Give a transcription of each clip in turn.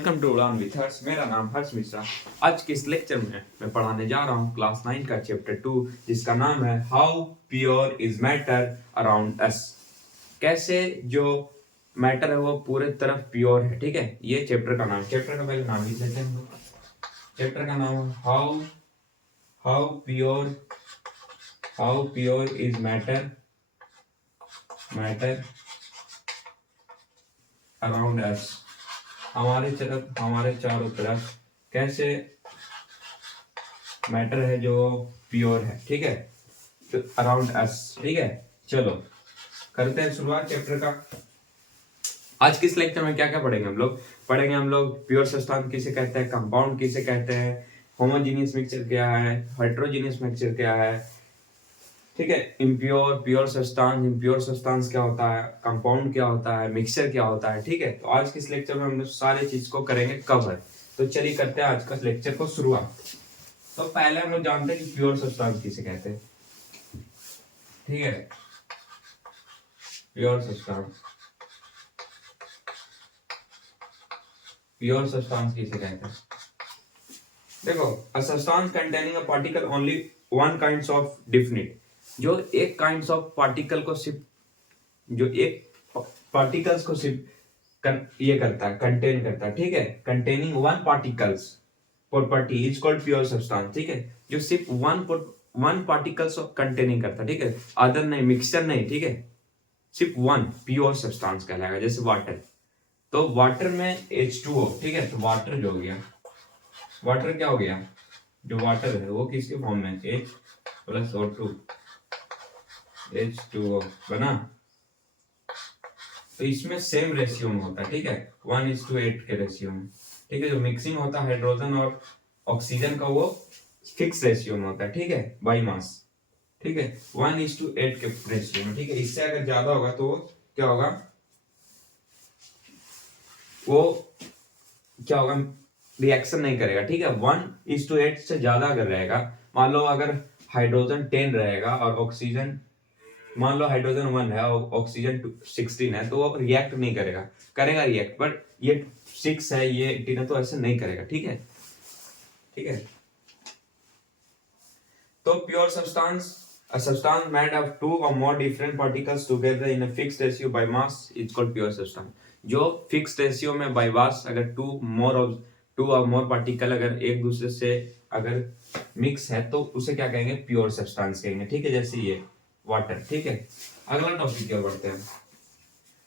Welcome to उड़ान with हर्ष। मेरा नाम हर्ष मिश्रा। आज के इस लेक्चर में मैं पढ़ाने जा रहा हूँ क्लास 9 का चैप्टर 2, जिसका नाम है how pure is matter around us. कैसे जो मैटर है वो पूरे तरफ प्योर है। ठीक है, ये चैप्टर का नाम। चैप्टर का पहले नाम लिख लेते हैं। चैप्टर का नाम है how pure is matter around us. हमारे चारों तरफ कैसे मैटर है जो प्योर है। ठीक है, तो अराउंड अस। ठीक है, चलो करते हैं शुरुआत चैप्टर का। आज किस लेक्चर में क्या क्या पढ़ेंगे हम लोग प्योर सब्सटेंस किसे कहते हैं, कंपाउंड किसे कहते हैं, होमोजेनियस मिक्सचर क्या है, हेटेरोजेनियस मिक्सचर क्या है। ठीक है, प्योर सब्सटेंस क्या होता है, कंपाउंड क्या होता है, मिक्सचर क्या होता है। ठीक है, तो आज के इस लेक्चर में हम लोग सारी चीज को करेंगे कवर। तो चलिए करते हैं आज का लेक्चर को शुरुआत। तो पहले हम लोग जानते हैं कि प्योर सब्सटेंस किसे कहते हैं। ठीक है, प्योर सब्सटेंस किसे कहते हैं। देखो, a substance containing a particle only one kinds of definite, जो एक काइंड्स ऑफ पार्टिकल को सिर्फ जो एक पार्टिकल्स को सिर्फ ये करता है, कंटेन करता है। ठीक है, containing one particles property is called pure substance. ठीक है, जो सिर्फ वन पार्टिकल्स कंटेनिंग करता है। ठीक है, अदर नहीं, मिक्सचर नहीं। ठीक है, सिर्फ वन प्योर सब्सटेंस कहलाएगा। जैसे वाटर, तो वाटर में H2O। ठीक है, तो वाटर जो हो गया, वाटर क्या हो गया, जो वाटर है वो किसके फॉर्म में, H+O2 H2O बना। तो इसमें सेम रेशियो में होता है। ठीक है, 1:8 के रेशियो में। ठीक है, जो मिक्सिंग होता है हाइड्रोजन और ऑक्सीजन का वो फिक्स रेशियो में होता है। ठीक है, बाई मास। ठीक है, 1:8 के रेशियो में। ठीक है, इससे अगर ज्यादा होगा तो क्या होगा, वो क्या होगा, रिएक्शन नहीं करेगा। ठीक है, 1:8 से ज्यादा अगर रहेगा, मान लो अगर हाइड्रोजन 10 रहेगा और ऑक्सीजन, मान लो हाइड्रोजन 1 है और ऑक्सीजन 16 है, तो वो रिएक्ट नहीं करेगा रिएक्ट, बट ये 6 है, ये 18 है, तो ऐसे नहीं करेगा। ठीक है, ठीक है। तो pure substance, a substance made of two or more different particles together in a fixed ratio by mass is called pure substance। जो फिक्स रेशियो में बाय मास अगर टू और मोर पार्टिकल अगर एक दूसरे से अगर मिक्स है तो उसे क्या कहेंगे, प्योर सब्सटेंस कहेंगे। ठीक है, जैसे ये वाटर। ठीक है, अगला टॉपिक क्या बढ़ते हैं।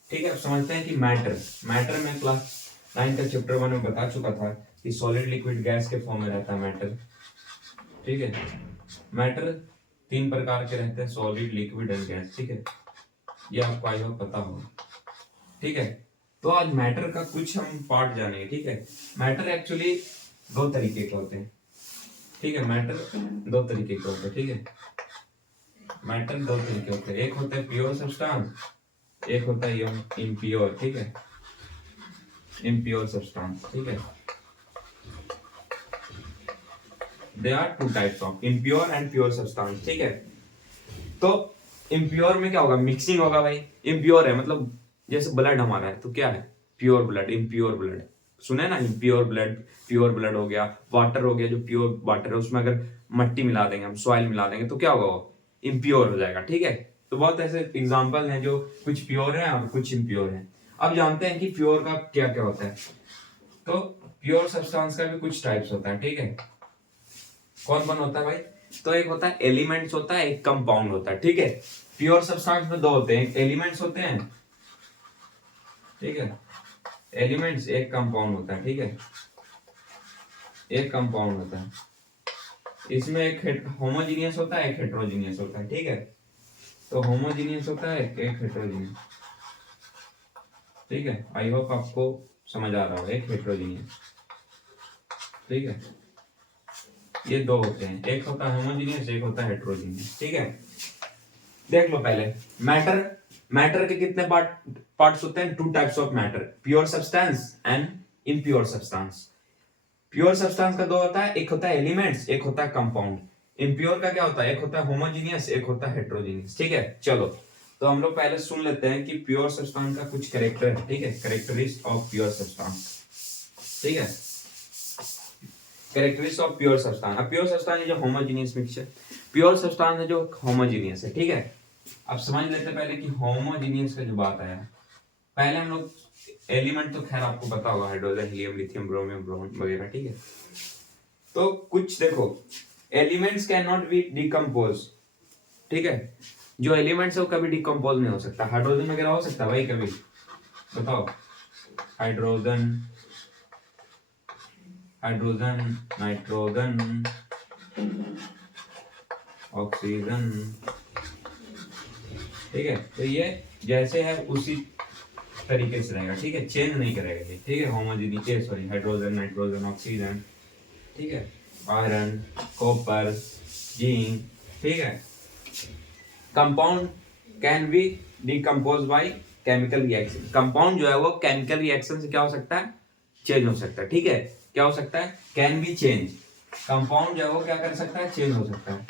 ठीक है, अब समझते हैं कि मैटर में क्लास 9 का चैप्टर 1 में बता चुका था कि सॉलिड लिक्विड गैस के फॉर्म में रहता है मैटर। ठीक है, मैटर 3 प्रकार के रहते हैं, सॉलिड, लिक्विड एंड गैस। ठीक है, ये आपको आई होप पता होगा। ठीक है, तो आज मैटर का कुछ हम पार्ट जानेंगे। ठीक है, मैटर एक्चुअली 2 तरीके के होते हैं। ठीक है, मैटर 2 तरीके के होते हैं। ठीक है, मैटर 2 तरीके होते हैं, एक होता है प्योर सब्सटेंस, एक होता है इम्प्योर। ठीक है, इम्प्योर सब्सटेंस। ठीक है, there are 2 types of impure and pure substance। ठीक है, तो इम्प्योर में क्या होगा, मिक्सिंग होगा भाई। इम्प्योर है मतलब जैसे ब्लड हमारा है तो क्या है, प्योर ब्लड, इम्प्योर ब्लड। सुने ना, इम्प्योर ब्लड, प्योर ब्लड हो गया। वाटर हो गया, जो प्योर वाटर है उसमें अगर मट्टी मिला देंगे, हम सॉइल मिला देंगे तो क्या होगा, वो इम्प्योर हो जाएगा। ठीक है, तो बहुत ऐसे एग्जाम्पल हैं जो कुछ प्योर है और कुछ इम्प्योर है। अब जानते हैं कि प्योर का क्या क्या होता है। तो प्योर सब्सटेंस का भी कुछ टाइप्स होता है। ठीक है, कौन कौन होता है भाई, तो एक होता है एलिमेंट्स होता है, एक कंपाउंड होता है। ठीक है, प्योर सब्सटेंस में 2 होते हैं, एक एलिमेंट्स होते हैं। ठीक है, एलिमेंट्स, एक कंपाउंड होता है। ठीक है, एक कंपाउंड होता है, इसमें एक होमोजीनियस होता है, एक हेटेरोजीनियस होता है। ठीक है, तो होमोजीनियस होता है, एक हेटेरोजीनियस। ठीक है, आई होप आपको समझ आ रहा होगा, एक हेटेरोजीनियस। ठीक है, ये 2 होते हैं, एक होता है होमोजीनियस, एक होता है हेटेरोजीनियस। ठीक है, देख लो पहले मैटर के कितने पार्ट्स होते हैं, 2 types of matter, pure substance and impure substance. Pure substance का 2 होता है, एक होता है एलिमेंट्स, एक होता है कंपाउंड। इम्प्योर का क्या होता है, एक होता है होमोजीनियस, एक होता है हेटेरोजीनियस। ठीक है, चलो तो हम लोग पहले सुन लेते हैं कि प्योर सब्सटेंस का कुछ कैरेक्टर है। ठीक है, कैरेक्टरिस्टिक ऑफ प्योर सब्सटेंस। ठीक है। Characteristics of pure substance. अब प्योर सब्सटेंस है जो होमोजेनियस मिक्सचर, प्योर सब्सटेंस है जो होमोजेनियस है, ठीक है। अब समझ लेते हैं पहले कि होमोजेनियस का जो बात आया, पहले हम लोग एलिमेंट तो खैर आपको पता होगा, हाइड्रोजन, हीलियम, लिथियम, ब्रोमियम, ब्रोमोन वगैरह, ठीक है। तो कुछ देखो, elements can not be decompose, ठीक है। जो एलिमेंट्स है वो कभी डिकम्पोज नहीं हो सकता। हाइड्रोजन वगैरह हो सकता है भाई कभी, बताओ। हाइड्रोजन, हाइड्रोजन, नाइट्रोजन, ऑक्सीजन, ठीक है। तो ये जैसे है उसी तरीके से रहेगा, ठीक है, चेंज नहीं करेगा ये, ठीक है। Homogeneity, sorry, hydrogen, nitrogen, oxygen, ठीक है, आयरन, कॉपर, जिंक, ठीक है। Compound can be decompose by chemical reaction. Compound जो है वो केमिकल रिएक्शन से क्या हो सकता है, चेंज हो सकता है, ठीक है। क्या हो सकता है, कैन बी चेंज। कंपाउंड जो है वो क्या कर सकता है, चेंज हो सकता है,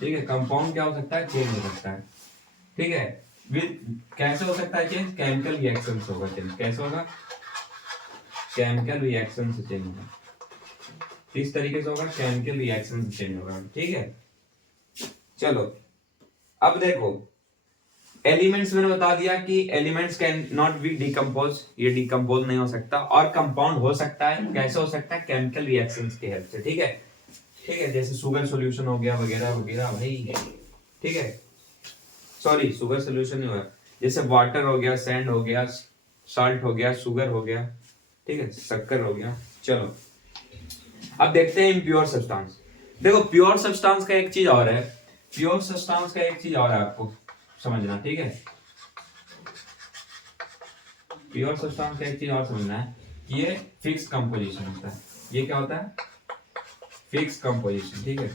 ठीक है। कंपाउंड क्या हो सकता है, चेंज हो सकता है, ठीक है। विद कैसे हो सकता है चेंज, केमिकल रिएक्शन से होगा चेंज। कैसे होगा, केमिकल रिएक्शन से चेंज होगा, इस तरीके से होगा, केमिकल रिएक्शन से चेंज होगा, ठीक है। चलो अब देखो, एलिमेंट्स मैंने बता दिया कि elements can not be decompose, ये डिकम्पोज नहीं हो सकता। और कंपाउंड हो सकता है, कैसे हो सकता है, केमिकल रिएक्शंस की हेल्प से, ठीक है, ठीक है। जैसे शुगर सॉल्यूशन हो गया वगैरह वगैरह भाई, ठीक है। सॉरी, शुगर सॉल्यूशन नहीं हुआ, जैसे वाटर हो गया, सैंड हो गया, साल्ट हो गया, शुगर हो गया, ठीक है, शक्कर हो गया। चलो अब देखते हैं इम्प्योर सब्सटेंस। देखो प्योर सब्सटेंस का एक चीज और है, प्योर सब्सटेंस का एक चीज और है आपको समझना, ठीक है। प्योर सब्सटेंस का एक चीज और समझना है, ये फिक्स कंपोजिशन होता है। ये क्या होता है, फिक्स कंपोजिशन, ठीक है।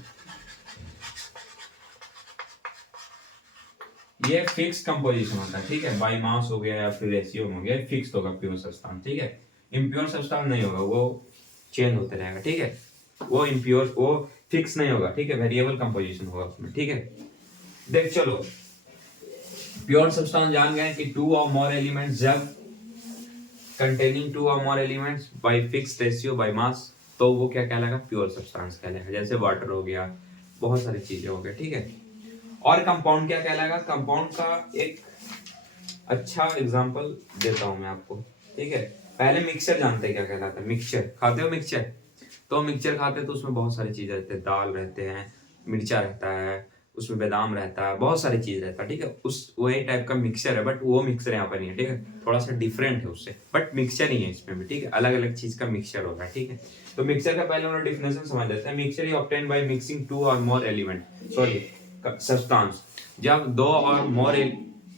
ये फिक्स कंपोजिशन होता है, ठीक है। बाय मास हो गया या फिर रेशियो हो गया, फिक्स होगा प्योर सब्सटेंस, ठीक है। इम्प्योर सब्सटेंस नहीं होगा, वो चेंज होते रहेगा, ठीक है। वो इम्प्योर, वो फिक्स नहीं होगा, ठीक है, वेरिएबल कंपोजिशन होगा उसमें, ठीक है। देख चलो, प्योर सब्सटेंस जान गए कि टू और मोर एलिमेंट्स, जब कंटेनिंग टू और more elements by fix ratio by mass, तो वो क्या कहलाएगा, प्योर सब्सटेंस कहलाएगा। जैसे वाटर हो गया, बहुत सारी चीजें हो गई, ठीक है। और कंपाउंड क्या कहलाएगा, कंपाउंड का एक अच्छा एग्जांपल देता हूं मैं आपको, ठीक है। पहले मिक्सचर जानते हैं क्या कहलाता है, मिक्सचर खाते हो मिक्सचर, तो मिक्सचर खाते हैं तो उसमें बहुत सारी चीजें रहती है, दाल रहते हैं, मिर्चा रहता है, उसमें बादाम रहता है, बहुत सारी चीज रहता है, ठीक है। उस वही टाइप का मिक्सचर है, बट वो मिक्सचर यहाँ पर नहीं है, ठीक है, थोड़ा सा डिफरेंट है उससे, बट मिक्सचर ही है इसमें भी, ठीक है। अलग अलग चीज का मिक्सचर होगा, ठीक है। तो मिक्सचर का पहले हम लोग डिफिनेशन समझ लेते हैं। Mixture is obtained by mixing two और मोर एलिमेंट, सॉरी, सब्सटेंस। जब दो और मोर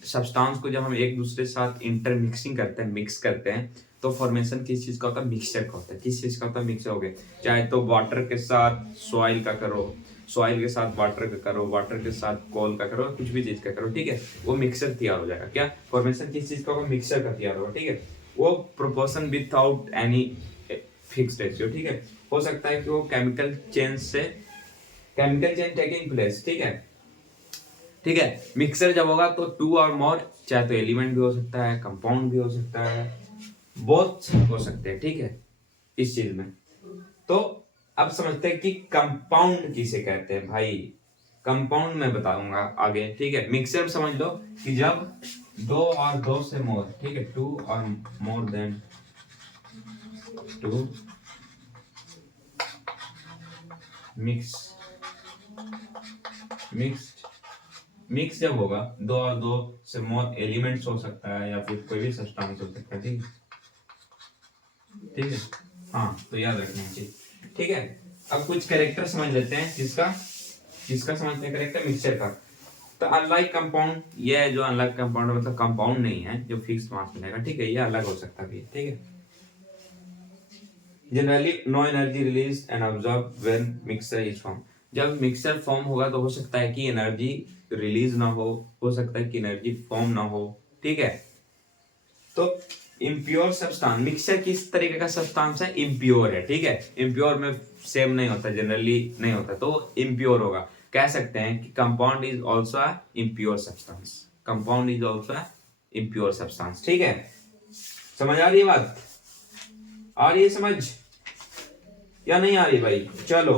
सब्सटेंस को जब हम एक दूसरे के साथ इंटरमिक्सिंग करते हैं, मिक्स करते हैं, तो फॉर्मेशन किस चीज का होता है, मिक्सचर का होता है। किस चीज का होता है, मिक्सचर हो गया। चाहे तो वाटर के साथ सॉइल का करो, सॉइल के साथ वाटर का करो, वाटर के साथ कोल का करो, कुछ भी चीज का करो, ठीक है, वो मिक्सचर तैयार हो जाएगा। क्या फॉर्मेशन किस चीज का होगा, मिक्सचर का तैयार होगा, ठीक है। वो proportion without any fixed ratio, ठीक है। हो सकता है कि वो केमिकल चेंज से, केमिकल चेंज टेकिंग प्लेस, ठीक है, ठीक है। मिक्सर जब होगा तो टू और मोर, चाहे तो एलिमेंट भी हो सकता है, कंपाउंड भी हो सकता है, बोथ हो सकते हैं, ठीक है, इस चीज में। तो अब समझते हैं कि कंपाउंड किसे कहते हैं भाई। कंपाउंड मैं बताऊंगा आगे, ठीक है। मिक्सर समझ लो कि जब दो और दो से मोर, ठीक है, टू और more than two mix, mixed, mix जब होगा, दो और दो से मोर एलिमेंट्स हो सकता है या फिर कोई भी सब्सटेंस हो सकता है, ठीक है, ठीक है। हाँ, तो याद रखना चाहिए, ठीक है। अब कुछ कैरेक्टर समझ लेते हैं, किसका किसका समझते हैं, कैरेक्टर मिक्सचर का। तो अनलाइक कंपाउंड, ये है जो अनलाइक कंपाउंड मतलब कंपाउंड नहीं है जो फिक्स मास मिलेगा, ठीक है, ये अलग हो सकता है, ठीक है। Generally no energy release and observe when mixture is form. जब मिक्सचर फॉर्म होगा तो हो सकता है कि एनर्जी रिलीज ना हो सकता है कि एनर्जी फॉर्म ना हो, ठीक है। तो इम्प्योर सब्सटेंस, मिक्सचर किस तरीके का सब्सटेंस है, इम्प्योर है, ठीक है। इम्प्योर में सेम नहीं होता, जनरली नहीं होता, तो इम्प्योर होगा। कह सकते हैं कि compound is also a impure substance, compound is also a impure substance, ठीक है। समझ आ रही है बात। आ रही है समझ या नहीं आ रही भाई? चलो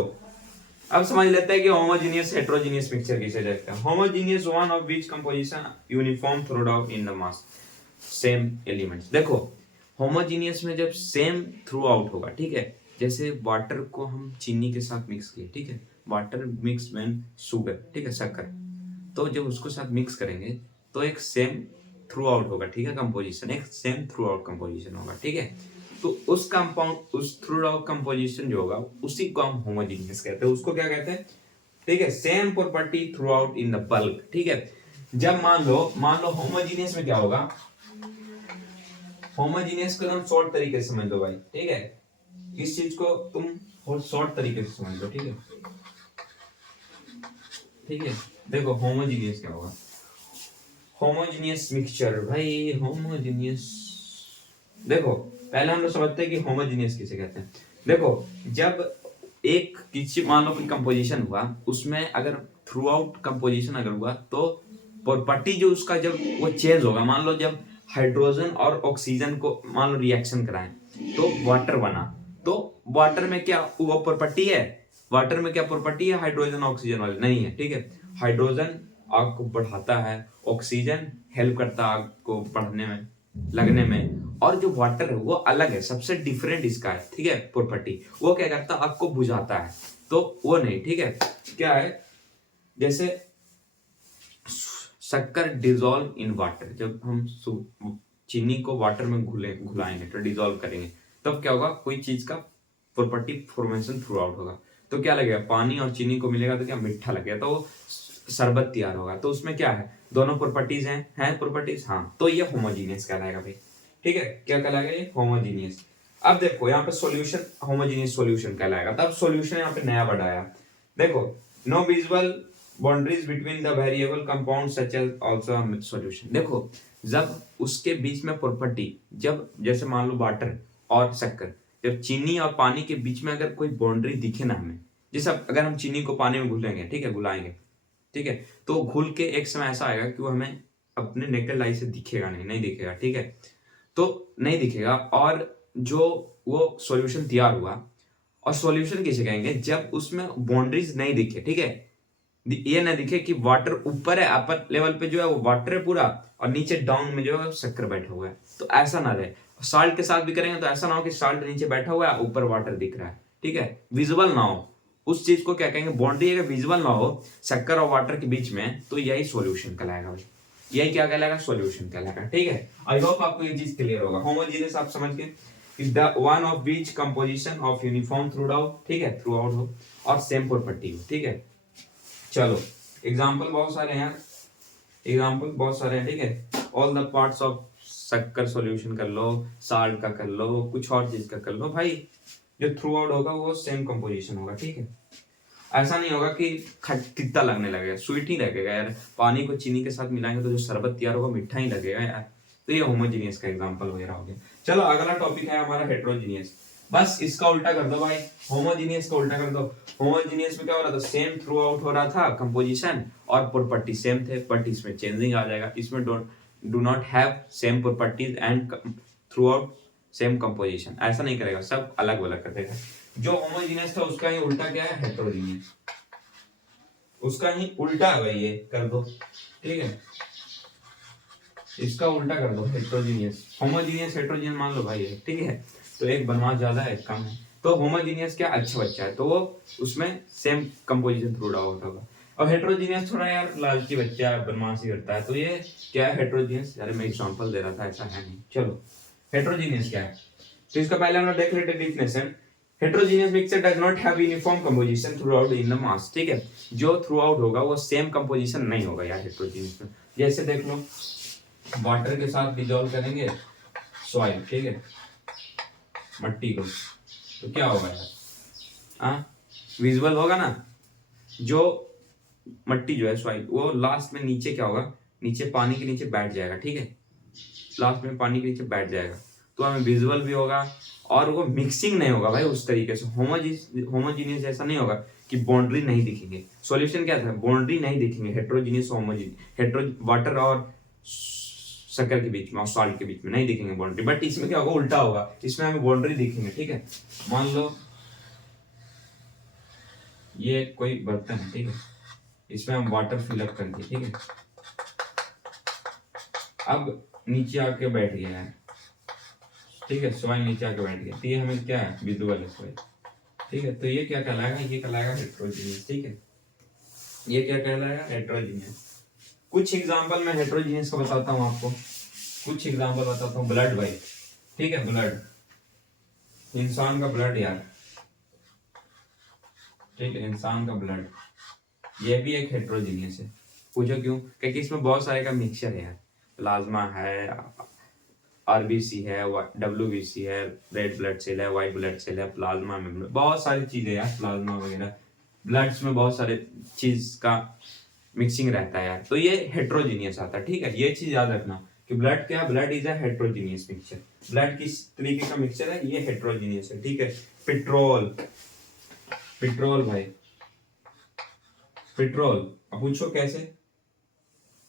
अब समझ लेते हैं कि होमोजेनियस हेटेरोजेनियस मिक्सचर किसे कहते हैं। Homogeneous one of which composition uniform through out in the mass same elements. देखो होमोजेनियस में जब सेम थ्रू आउट होगा, ठीक है, जैसे वाटर को हम चीनी के साथ मिक्स किए, ठीक है, वाटर मिक्स में शुगर, ठीक है, शक्कर, तो जब उसको साथ मिक्स करेंगे तो एक सेम थ्रू आउट होगा, ठीक है, कंपोजिशन एक सेम थ्रू आउट कंपोजिशन होगा, ठीक है। तो उस कंपाउंड उस थ्रू आउट कंपोजिशन जो होगा उसी को हम होमोजेनियस कहते हैं। उसको क्या कहते हैं? ठीक है, same property through out in the bulk, ठीक है। जब मान लो होमोजेनियस में क्या होगा, होमोजेनियस को हम शॉर्ट तरीके से समझ लो भाई, ठीक है, इस चीज को तुम शॉर्ट तरीके से समझ लो, ठीक है, ठीक है। देखो होमोजेनियस क्या होगा, होमोजेनियस मिक्सचर भाई, होमोजेनियस, देखो पहले हम लोग समझते हैं कि होमोजेनियस किसे कहते हैं। देखो जब एक किसी मान लो कोई कंपोजिशन हुआ, उसमें अगर थ्रू आउट कंपोजिशन अगर हुआ तो प्रॉपर्टी जो उसका जब वो चेंज होगा, मान लो जब हाइड्रोजन और ऑक्सीजन को मान लो रिएक्शन कराएं तो वाटर बना, तो वाटर में क्या वो प्रॉपर्टी है, वाटर में क्या प्रॉपर्टी है हाइड्रोजन ऑक्सीजन वाली? नहीं है, ठीक है। हाइड्रोजन आग को बढ़ाता है, ऑक्सीजन हेल्प करता है आग को बढ़ने में, लगने में, और जो वाटर है वो अलग है, सबसे डिफरेंट इसका है, ठीक है, प्रॉपर्टी। वो क्या करता है, आग को बुझाता है, तो वो नहीं, ठीक है। क्या है, जैसे शक्कर डिजोल्व इन वाटर, जब हम चीनी को वाटर में घुलाएंगे तो डिजोल्व करेंगे, तब क्या होगा, कोई चीज का प्रॉपर्टी फॉर्मेशन थ्रू आउट होगा, तो क्या लगेगा, पानी और चीनी को मिलेगा तो क्या मीठा लगेगा, तो वो शरबत तैयार होगा। तो उसमें क्या है, दोनों प्रॉपर्टीज हैं प्रॉपर्टीज, हाँ, तो ये होमोजीनियस कहलाएगा भाई, ठीक है। क्या कहलाएगा ये? होमोजीनियस। अब देखो यहाँ पे सॉल्यूशन होमोजीनियस सॉल्यूशन कहलाएगा, तब सॉल्यूशन यहाँ पे नया वर्ड आया। देखो no visual boundaries between the variable compound such as also solution. देखो जब उसके बीच में प्रॉपर्टी, जब जैसे मान लो वाटर और शक्कर, जब चीनी और पानी के बीच में अगर कोई बाउंड्री दिखे ना हमें, जैसे अगर हम चीनी को पानी में घुलेंगे, ठीक है, घुलाएंगे, ठीक है, तो घुल के एक समय ऐसा आएगा कि वो हमें अपने नेकेड आई से दिखेगा नहीं दिखेगा, ठीक है, तो नहीं दिखेगा। और जो वो सॉल्यूशन तैयार हुआ, और सॉल्यूशन किसे कहेंगे, जब उसमें बाउंड्रीज नहीं दिखे, ठीक है, ये ना दिखे कि वाटर ऊपर है, अपर लेवल पे जो है वो वाटर है पूरा, और नीचे डाउन में जो है शक्कर बैठा हुआ है, तो ऐसा ना रहे। साल्ट के साथ भी करेंगे तो ऐसा ना हो कि साल्ट नीचे बैठा हुआ है, ऊपर वाटर दिख रहा है, ठीक है, विजुअल ना हो, उस चीज को क्या कहेंगे, बाउंड्री अगर विजुअल ना हो शक्कर और वाटर के बीच में, तो यही सॉल्यूशन कहलाएगा भाई, यही क्या कहलाएगा, सॉल्यूशन कहलाएगा, ठीक है। आई होप आपको ये चीज क्लियर होगा। होमोजेनियस आप समझ गए, is the one of which composition of uniform through out, ठीक है, थ्रू आउट हो और सेम प्रॉपर्टी हो, ठीक है। चलो एग्जांपल बहुत सारे हैं, एग्जांपल बहुत सारे हैं, ठीक है। ऑल द पार्ट्स ऑफ शक्कर सॉल्यूशन कर लो, साल्ट का कर लो, कुछ और चीज का कर लो भाई, जो थ्रू आउट होगा वो सेम कंपोजिशन होगा, ठीक है। ऐसा नहीं होगा कि खट्टा लगने लगेगा, स्वीट ही लगेगा यार, पानी को चीनी के साथ मिलाएंगे तो जो शरबत तैयार होगा मीठा ही लगेगा यार। तो ये होमोजीनियस का एग्जांपल वगैरह हो गया। चलो अगला टॉपिक है हमारा हेटेरोजीनियस। बस इसका उल्टा कर दो भाई, होमोजीनियस का उल्टा कर दो। होमोजीनियस में क्या हो रहा था, सेम थ्रू आउट हो रहा था कंपोजिशन, और प्रॉपर्टी सेम थे, बट इसमें चेंजिंग आ जाएगा, इसमें do not have same properties and through out same composition, ऐसा नहीं करेगा, सब अलग अलग कर देगा। जो होमोजीनियस था उसका ही उल्टा क्या है, हेटेरोजीनियस, उसका ही उल्टा है भाई, ये कर दो, ठीक है, इसका उल्टा कर दो, हेटेरोजीनियस। होमोजीनियस हेटेरोजीनियस मान लो भाई है, ठीक है, तो एक बनवास ज्यादा है, एक कम है। तो होमोजीनियस क्या अच्छा बच्चा है, तो वो उसमें सेम कंपोजिशन थ्रू आउट होगा, और हेटेरोजीनियस थोड़ा यार लालची बच्चा है, बदमाशी करता है, तो ये क्या है हेटेरोजीनियस। यार मैं एग्जांपल दे रहा था, ऐसा है नहीं। चलो हेटेरोजीनियस क्या है, तो इसका पहले हम लोग देख लेते हैं definition. Heterogeneous mixture does not have uniform composition through out in the mass, ठीक है, जो थ्रू आउट होगा वो सेम कंपोजिशन नहीं होगा यार हेटेरोजीनियस में। जैसे देख लो वाटर के साथ डिजोल्व करेंगे सॉइल, ठीक है, मट्टी को, तो क्या होगा यार, हाँ विजुअल होगा ना, जो मट्टी जो है सॉइल, वो लास्ट में नीचे क्या होगा, नीचे पानी के नीचे बैठ जाएगा, ठीक है, लास्ट में पानी के नीचे बैठ जाएगा, तो हमें विजुअल भी होगा, और वो मिक्सिंग नहीं होगा भाई उस तरीके से। होमोजीनियस जैसा नहीं होगा कि बाउंड्री नहीं दिखेंगे। सॉल्यूशन क्या था, बाउंड्री नहीं दिखेंगे, हेटेरोजीनियस होमोजीनियस, हेटेरो वाटर और शक्कर के बीच में और सॉल्ट के बीच में नहीं दिखेंगे बाउंड्री, बट इसमें क्या होगा, उल्टा होगा, इसमें हमें बाउंड्री दिखेंगे। ठीक है, मान लो ये कोई बर्तन है, ठीक है, इसमें हम वाटर फिलअप करेंगे। ठीक है, अब नीचे आके बैठ गया है, ठीक है, सॉइल नीचे आके बैठ गया, तो ये हमें क्या है, विजुअल है सॉइल। ठीक है, तो ये क्या कहलाएगा, ये कहलाएगा हेट्रोजीनियस। ठीक है, ये क्या कहलाएगा, हेट्रोजीनियस। कुछ एग्जांपल मैं हेट्रोजीनियस का बताता हूँ आपको, कुछ एग्जांपल बताता हूँ। ब्लड भाई, ठीक है, ब्लड, इंसान का ब्लड यार, ठीक है, इंसान का ब्लड, ये भी एक हेट्रोजीनियस है। पूछो क्यों, क्योंकि इसमें बहुत सारे का मिक्सचर है यार, प्लाज्मा है, आरबीसी है, डब्ल्यूबीसी है, रेड ब्लड सेल है, व्हाइट ब्लड सेल है, प्लाज्मा में बहुत सारी चीजें यार, प्लाज्मा वगैरह, ब्लड्स में बहुत सारे चीज का मिक्सिंग रहता है यार, तो ये हेट्रोजीनियस आता है। ठीक है, ये चीज याद रखना कि ब्लड क्या, blood is a heterogeneous mixture. Blood किस तरीके का मिक्सचर है, ये हेट्रोजीनियस है। ठीक है, पेट्रोल, पेट्रोल भाई, पेट्रोल, अब पूछो कैसे,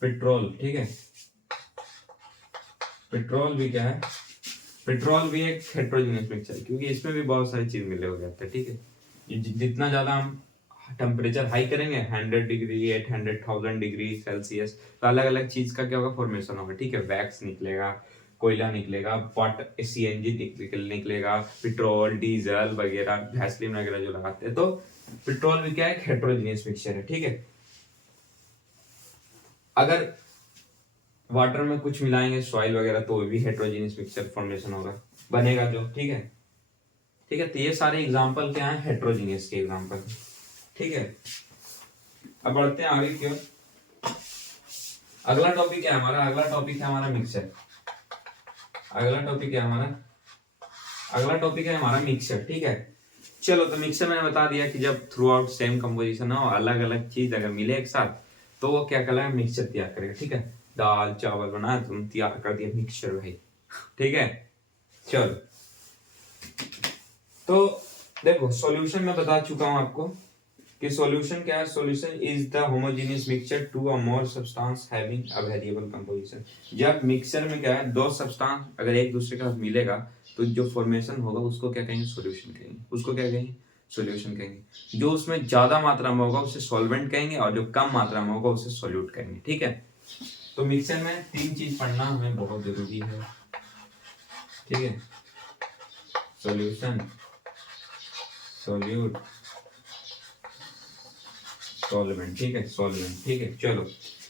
पेट्रोल, ठीक है, पेट्रोल भी क्या है, पेट्रोल भी एक हेट्रोजीनियस मिक्सचर, क्योंकि इसमें भी बहुत सारी चीज मिले हो जाते हैं। ठीक है, जितना ज्यादा हम टेम्परेचर हाई करेंगे, 100 डिग्री, 800,000 डिग्री सेल्सियस, तो अलग अलग चीज का क्या होगा, फॉर्मेशन होगा। ठीक है, वैक्स निकलेगा, कोयला निकलेगा, वाटर, सीएनजी निकलेगा, पेट्रोल, डीजल वगैरह, वैसलीन वगैरह जो लगाते हैं, तो पेट्रोल भी क्या है, हेट्रोजीनियस मिक्सचर है। ठीक है, अगर वाटर में कुछ मिलाएंगे, सॉइल वगैरह, तो भी हेट्रोजीनियस मिक्सचर फॉर्मेशन होगा, बनेगा जो। ठीक है, ठीक है, तो ये सारे एग्जांपल क्या है, हेट्रोजीनियस के एग्जांपल। ठीक है, अब बढ़ते हैं आगे की ओर। अगला टॉपिक है हमारा, अगला टॉपिक है हमारा मिक्सचर। अगला टॉपिक है हमारा, अगला टॉपिक है हमारा मिक्सचर। ठीक है, चलो, तो मिक्सचर मैंने बता दिया कि जब थ्रू आउट सेम कंपोजिशन हो, अलग अलग चीज अगर मिले एक साथ, तो वो क्या कहलाएगा, मिक्सचर तैयार करेगा। ठीक है, दाल चावल बनाया, तुम तैयार कर दिया मिक्सचर भाई। ठीक है, चलो, तो देखो सॉल्यूशन मैं बता चुका हूं आपको कि सॉल्यूशन क्या है, solution is the homogeneous mixture two और more substance having a variable composition. जब मिक्सचर में क्या है, दो सब्सटेंस अगर एक दूसरे के साथ मिलेगा, तो जो फॉर्मेशन होगा उसको क्या कहेंगे, सॉल्यूशन कहेंगे। उसको क्या कहेंगे, सॉल्यूशन कहेंगे। जो उसमें ज्यादा मात्रा में होगा उसे सॉल्वेंट कहेंगे, और जो कम मात्रा में होगा उसे सॉल्यूट कहेंगे। ठीक है, तो मिक्सचर में तीन चीज पढ़ना हमें बहुत जरूरी है। ठीक है, सॉल्यूशन, सॉल्यूट, सॉल्वेंट। ठीक है, सॉल्वेंट। ठीक है, चलो,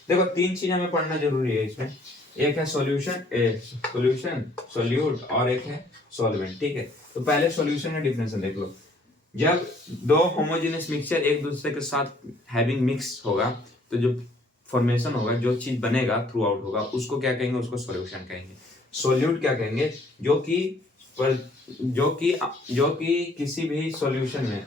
देखो तीन चीज हमें पढ़ना जरूरी है इसमें, एक है सॉल्यूशन, सॉल्यूशन, सॉल्यूट, और एक है सॉल्वेंट। ठीक है, तो पहले सॉल्यूशन का डिफिनेशन देख लो। जब दो होमोजेनियस मिक्सचर एक दूसरे के साथ हैविंग मिक्स होगा, तो जो फॉर्मेशन होगा, जो चीज बनेगा, थ्रू आउट होगा, उसको क्या कहेंगे, उसको सॉल्यूशन कहेंगे। सॉल्यूट क्या कहेंगे, जो कि किसी भी सॉल्यूशन में,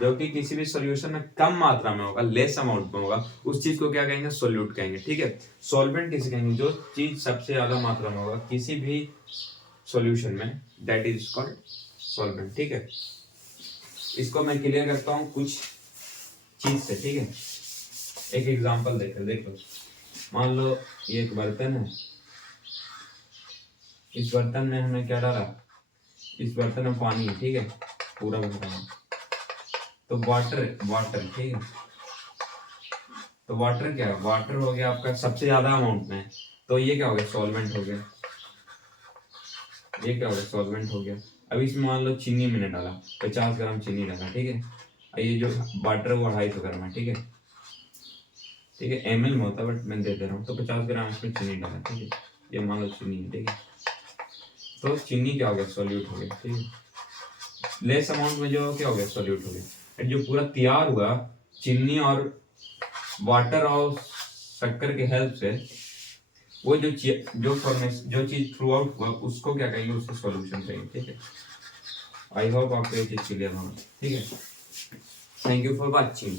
जो कि किसी भी सॉल्यूशन में कम मात्रा में होगा, लेस अमाउंट में होगा, उस चीज को क्या कहेंगे, सॉल्यूट कहेंगे। ठीक है, सॉल्वेंट किसे कहेंगे, जो चीज सबसे ज्यादा मात्रा में होगा किसी भी सॉल्यूशन में, दैट इज कॉल्ड सॉल्वेंट। ठीक है, इसको मैं क्लियर करता हूँ कुछ चीज से। ठीक है, एक एग्जांपल देख लो, मान लो ये एक बर्तन है, इस बर्तन में हमने क्या डाला, इस बर्तन में पानी है। ठीक है, पूरा भरा है, तो वाटर। ठीक है, तो वाटर क्या है, वाटर हो गया आपका सबसे ज्यादा अमाउंट में, तो ये क्या हो गया, सॉल्वेंट हो गया। ये क्या हो गया, सॉल्वेंट हो गया। अब इसमें मान लो चीनी मैंने डाला, 50 ग्राम चीनी डाला। ठीक है, ये जो वाटर वो 250 ग्राम है। ठीक है, ठीक है, ml में होता है, बट मैं दे दे रहा हूँ, तो 50 ग्राम इसमें चीनी डाला। ठीक है, ये मान लो चीनी है। ठीक है, तो चीनी क्या हो गया, सॉल्यूट हो गया। ठीक है, लेस अमाउंट में जो क्या हो गया, सॉल्यूट हो गया। जो पूरा तैयार हुआ चीनी और वाटर और शक्कर के हेल्प से, वो जो चीज थ्रू आउट हुआ, उसको क्या कहेंगे, उसको सॉल्यूशन कहेंगे। ठीक है, आई होप आपको ये चीज क्लियर होगा। ठीक है, थैंक यू फॉर वॉचिंग।